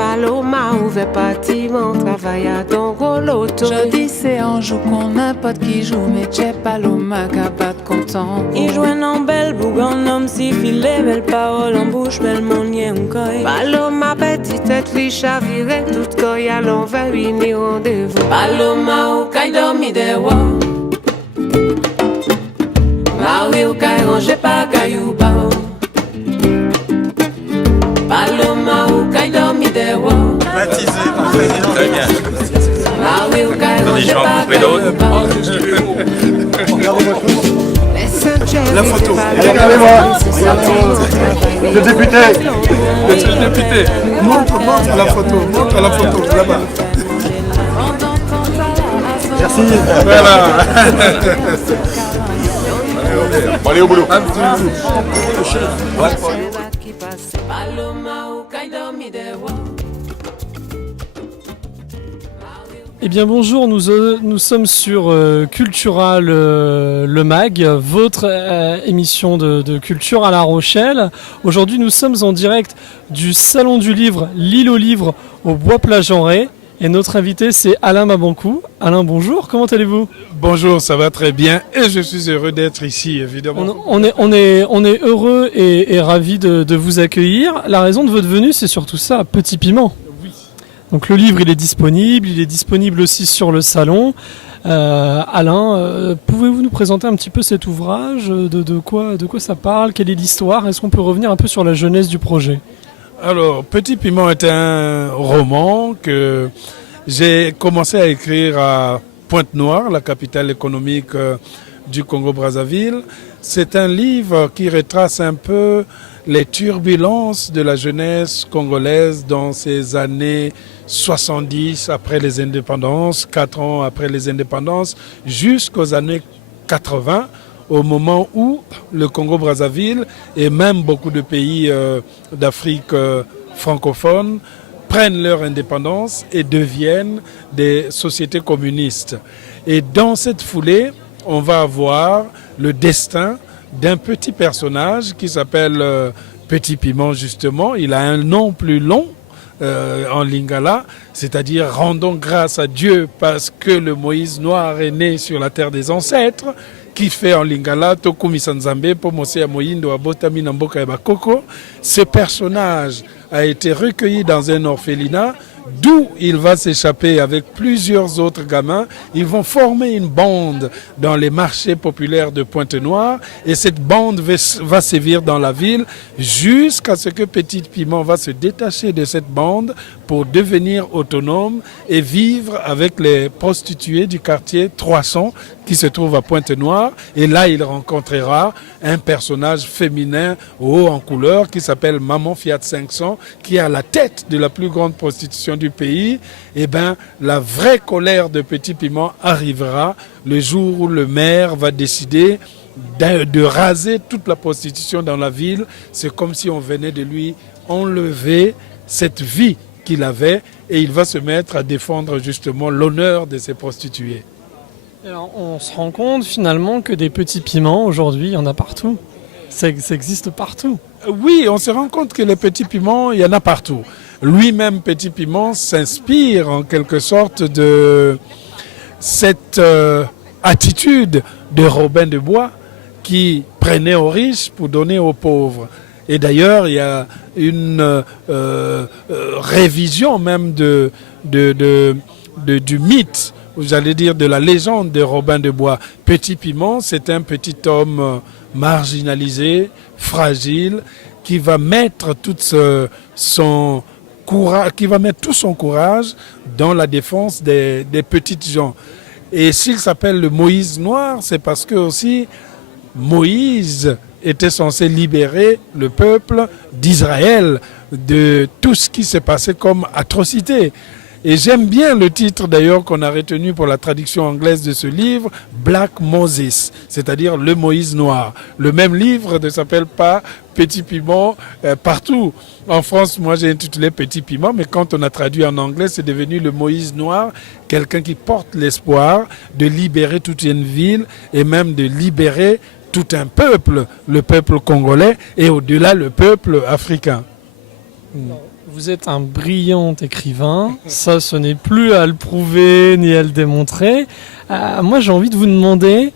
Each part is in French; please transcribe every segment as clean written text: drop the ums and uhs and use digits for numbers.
Paloma ouvert bâtiment, travaille à ton goloto. Je dis c'est un jour qu'on n'importe qui joue, mais j'ai Paloma qu'à pas de content. Il joue en belle bougue en homme, si filet, belle parole en bouche, belle monnier ou coy. Paloma petite tête, li chaviré, tout coy à l'envers, oui, ni rendez-vous. Paloma ou caille dormi de wa. Marie ou caille rangé par caillou bao. Paloma ou caille dormi de wa. Baptisé par président. Très bien. Marie ou caille Attendez, je rangé vais en par couper caillou bao. La photo. Regardez-moi. Le député. Monsieur le député, montre la photo, là-bas. Merci. Voilà. Allez au boulot. Paloma ou caille dormi de wa. Eh bien bonjour, nous sommes sur Cultural Le Mag, votre émission de culture à La Rochelle. Aujourd'hui nous sommes en direct du Salon du Livre, l'île aux livres au Bois-Plagenré. Et notre invité c'est Alain Mabancou. Alain, bonjour, comment allez-vous ? Bonjour, ça va très bien et je suis heureux d'être ici, évidemment. On est heureux et ravis de vous accueillir. La raison de votre venue c'est surtout ça, Petit Piment. Donc le livre il est disponible aussi sur le salon. Alain, pouvez-vous nous présenter un petit peu cet ouvrage, de quoi ça parle, quelle est l'histoire ? Est-ce qu'on peut revenir un peu sur la jeunesse du projet ? Alors, Petit Piment est un roman que j'ai commencé à écrire à Pointe-Noire, la capitale économique du Congo-Brazzaville. C'est un livre qui retrace un peu les turbulences de la jeunesse congolaise dans ces années 70 après les indépendances, 4 ans après les indépendances, jusqu'aux années 80, au moment où le Congo-Brazzaville et même beaucoup de pays d'Afrique francophone prennent leur indépendance et deviennent des sociétés communistes. Et dans cette foulée, on va avoir le destin d'un petit personnage qui s'appelle Petit Piment justement. Il a un nom plus long en lingala, c'est-à-dire rendons grâce à Dieu parce que le Moïse noir est né sur la terre des ancêtres, qui fait en lingala Tokumisa Nzambe Pomose ya Moyindo Abotami na mboka ya bakoko. Ce personnage a été recueilli dans un orphelinat d'où il va s'échapper avec plusieurs autres gamins. Ils vont former une bande dans les marchés populaires de Pointe-Noire et cette bande va sévir dans la ville jusqu'à ce que Petit Piment va se détacher de cette bande pour devenir autonome et vivre avec les prostituées du quartier 300 qui se trouve à Pointe-Noire. Et là, il rencontrera un personnage féminin haut en couleur qui s'appelle Maman Fiat 500, qui est à la tête de la plus grande prostitution du pays. Eh bien, la vraie colère de Petit Piment arrivera le jour où le maire va décider de raser toute la prostitution dans la ville. C'est comme si on venait de lui enlever cette vie qu'il avait et il va se mettre à défendre justement l'honneur de ces prostituées. Alors, on se rend compte finalement que des petits piments aujourd'hui, il y en a partout. Ça existe partout. Oui, on se rend compte que les petits piments, il y en a partout. Lui-même, Petit Piment, s'inspire en quelque sorte de cette attitude de Robin des Bois qui prenait aux riches pour donner aux pauvres. Et d'ailleurs, il y a une révision même du mythe, j'allais dire de la légende de Robin des Bois. Petit Piment, c'est un petit homme marginalisé, fragile, qui va mettre tout son courage dans la défense des petites gens. Et s'il s'appelle le Moïse noir, c'est parce que aussi Moïse était censé libérer le peuple d'Israël de tout ce qui s'est passé comme atrocité. Et j'aime bien le titre d'ailleurs qu'on a retenu pour la traduction anglaise de ce livre, Black Moses, c'est-à-dire le Moïse noir. Le même livre ne s'appelle pas Petit Piment partout. En France, moi j'ai intitulé Petit Piment, mais quand on a traduit en anglais, c'est devenu le Moïse noir, quelqu'un qui porte l'espoir de libérer toute une ville et même de libérer tout un peuple, le peuple congolais et au-delà le peuple africain. Vous êtes un brillant écrivain, ça ce n'est plus à le prouver ni à le démontrer. Moi j'ai envie de vous demander,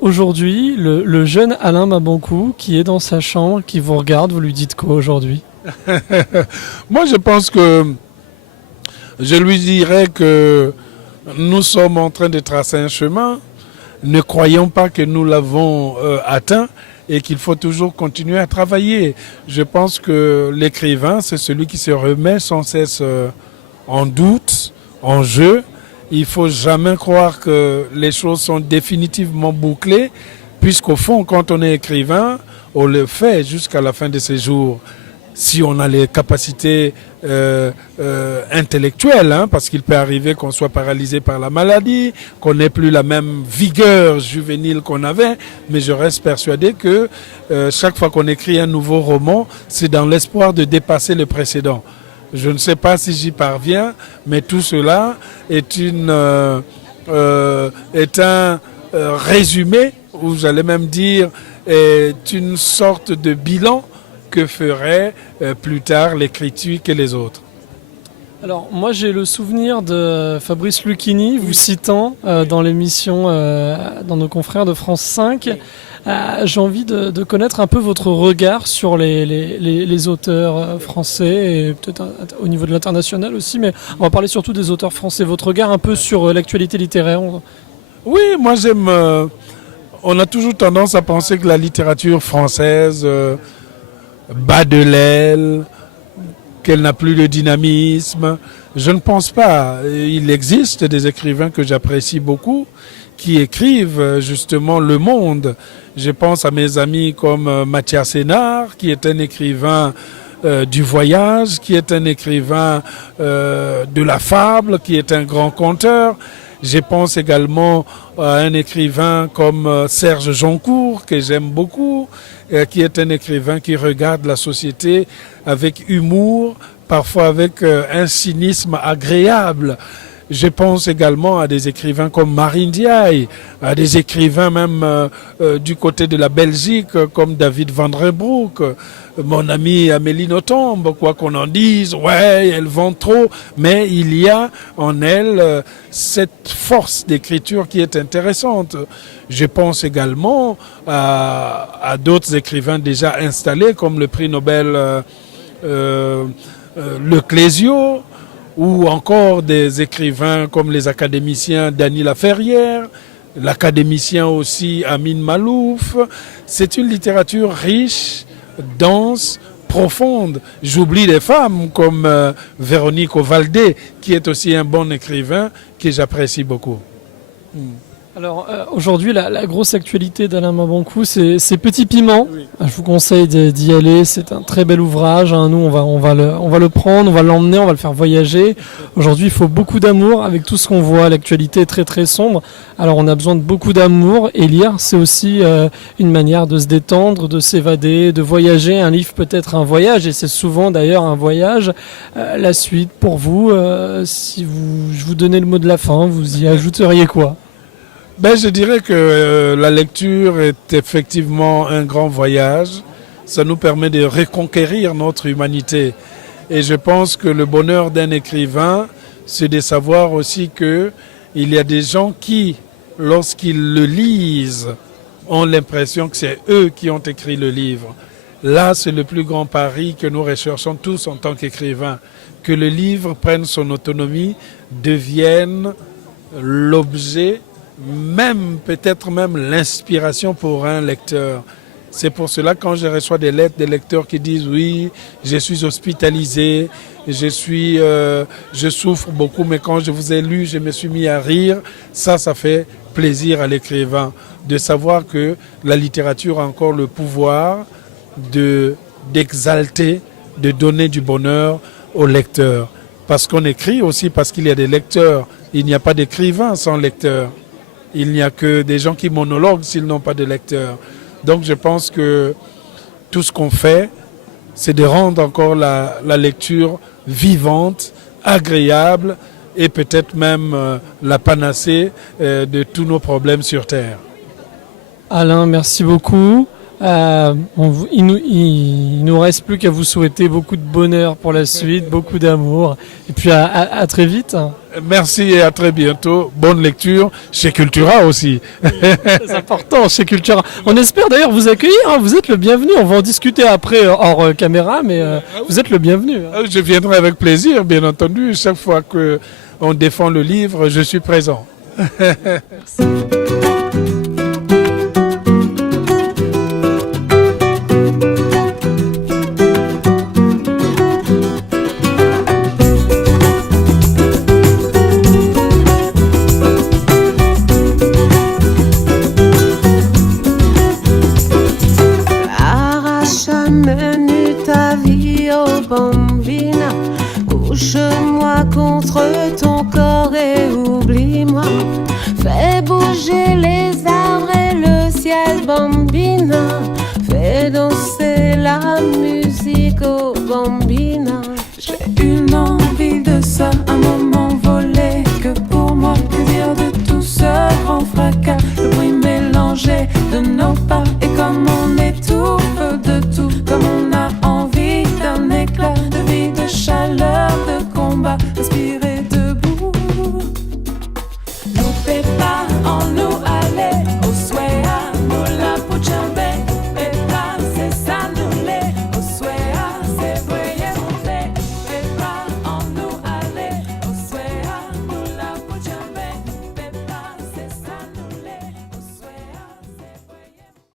aujourd'hui, le jeune Alain Mabankou qui est dans sa chambre, qui vous regarde, vous lui dites quoi aujourd'hui? Moi, je pense que je lui dirais que nous sommes en train de tracer un chemin. Ne croyons pas que nous l'avons atteint et qu'il faut toujours continuer à travailler. Je pense que l'écrivain, c'est celui qui se remet sans cesse en doute, en jeu. Il ne faut jamais croire que les choses sont définitivement bouclées, puisqu'au fond, quand on est écrivain, on le fait jusqu'à la fin de ses jours. Si on a les capacités intellectuelles, hein, parce qu'il peut arriver qu'on soit paralysé par la maladie, qu'on n'ait plus la même vigueur juvénile qu'on avait, mais je reste persuadé que chaque fois qu'on écrit un nouveau roman, c'est dans l'espoir de dépasser le précédent. Je ne sais pas si j'y parviens, mais tout cela est un résumé, ou j'allais même dire, est une sorte de bilan que ferait plus tard les critiques et les autres. Alors moi j'ai le souvenir de Fabrice Lucchini vous citant dans l'émission dans nos confrères de France 5. J'ai envie de connaître un peu votre regard sur les auteurs français et peut-être au niveau de l'international aussi, mais on va parler surtout des auteurs français. Votre regard un peu sur l'actualité littéraire. Oui, moi j'aime... on a toujours tendance à penser que la littérature française bat de l'aile, qu'elle n'a plus de dynamisme. Je ne pense pas. Il existe des écrivains que j'apprécie beaucoup qui écrivent justement le monde. Je pense à mes amis comme Mathias Sénard, qui est un écrivain du voyage, qui est un écrivain de la fable, qui est un grand conteur. Je pense également à un écrivain comme Serge Joncourt, que j'aime beaucoup, qui est un écrivain qui regarde la société avec humour, parfois avec un cynisme agréable. Je pense également à des écrivains comme Marine Diaye, à des écrivains même du côté de la Belgique comme David Van der Broek, mon amie Amélie Nothomb, quoi qu'on en dise, ouais, elle vend trop, mais il y a en elle cette force d'écriture qui est intéressante. Je pense également à d'autres écrivains déjà installés comme le prix Nobel Le Clésio, ou encore des écrivains comme les académiciens Dany Laferrière, l'académicien aussi Amin Malouf. C'est une littérature riche, dense, profonde. J'oublie des femmes comme Véronique Ovaldé, qui est aussi un bon écrivain que j'apprécie beaucoup. Alors aujourd'hui, la grosse actualité d'Alain Mabankou, c'est Petit Piment. Oui. Je vous conseille d'y aller, c'est un très bel ouvrage. Hein. Nous, on va le prendre, on va l'emmener, on va le faire voyager. Aujourd'hui, il faut beaucoup d'amour avec tout ce qu'on voit. L'actualité est très très sombre. Alors on a besoin de beaucoup d'amour, et lire, c'est aussi une manière de se détendre, de s'évader, de voyager. Un livre peut être un voyage, et c'est souvent d'ailleurs un voyage. La suite, pour vous, si je vous donnais le mot de la fin, vous y ajouteriez quoi ? Ben, je dirais que la lecture est effectivement un grand voyage. Ça nous permet de reconquérir notre humanité. Et je pense que le bonheur d'un écrivain, c'est de savoir aussi qu'il y a des gens qui, lorsqu'ils le lisent, ont l'impression que c'est eux qui ont écrit le livre. Là, c'est le plus grand pari que nous recherchons tous en tant qu'écrivains. Que le livre prenne son autonomie, devienne l'objet, peut-être même l'inspiration pour un lecteur. C'est pour cela quand je reçois des lettres des lecteurs qui disent oui, je suis hospitalisé, je souffre beaucoup, mais quand je vous ai lu, je me suis mis à rire. Ça fait plaisir à l'écrivain de savoir que la littérature a encore le pouvoir d'exalter, de donner du bonheur aux lecteurs. Parce qu'on écrit aussi parce qu'il y a des lecteurs. Il n'y a pas d'écrivain sans lecteur. Il n'y a que des gens qui monologuent s'ils n'ont pas de lecteurs. Donc je pense que tout ce qu'on fait, c'est de rendre encore la lecture vivante, agréable et peut-être même la panacée de tous nos problèmes sur Terre. Alain, merci beaucoup. Il nous reste plus qu'à vous souhaiter beaucoup de bonheur pour la suite, beaucoup d'amour. Et puis à très vite. Merci et à très bientôt. Bonne lecture chez Cultura aussi. C'est important chez Cultura. On espère d'ailleurs vous accueillir. Hein. Vous êtes le bienvenu. On va en discuter après hors caméra, mais vous êtes le bienvenu. Hein. Je viendrai avec plaisir, bien entendu. Chaque fois qu'on défend le livre, je suis présent. Merci. Menu ta vie au bambina, couche-moi contre ton corps et oublie-moi. Fais bouger les arbres et le ciel bambina, fais danser la musique au bambina.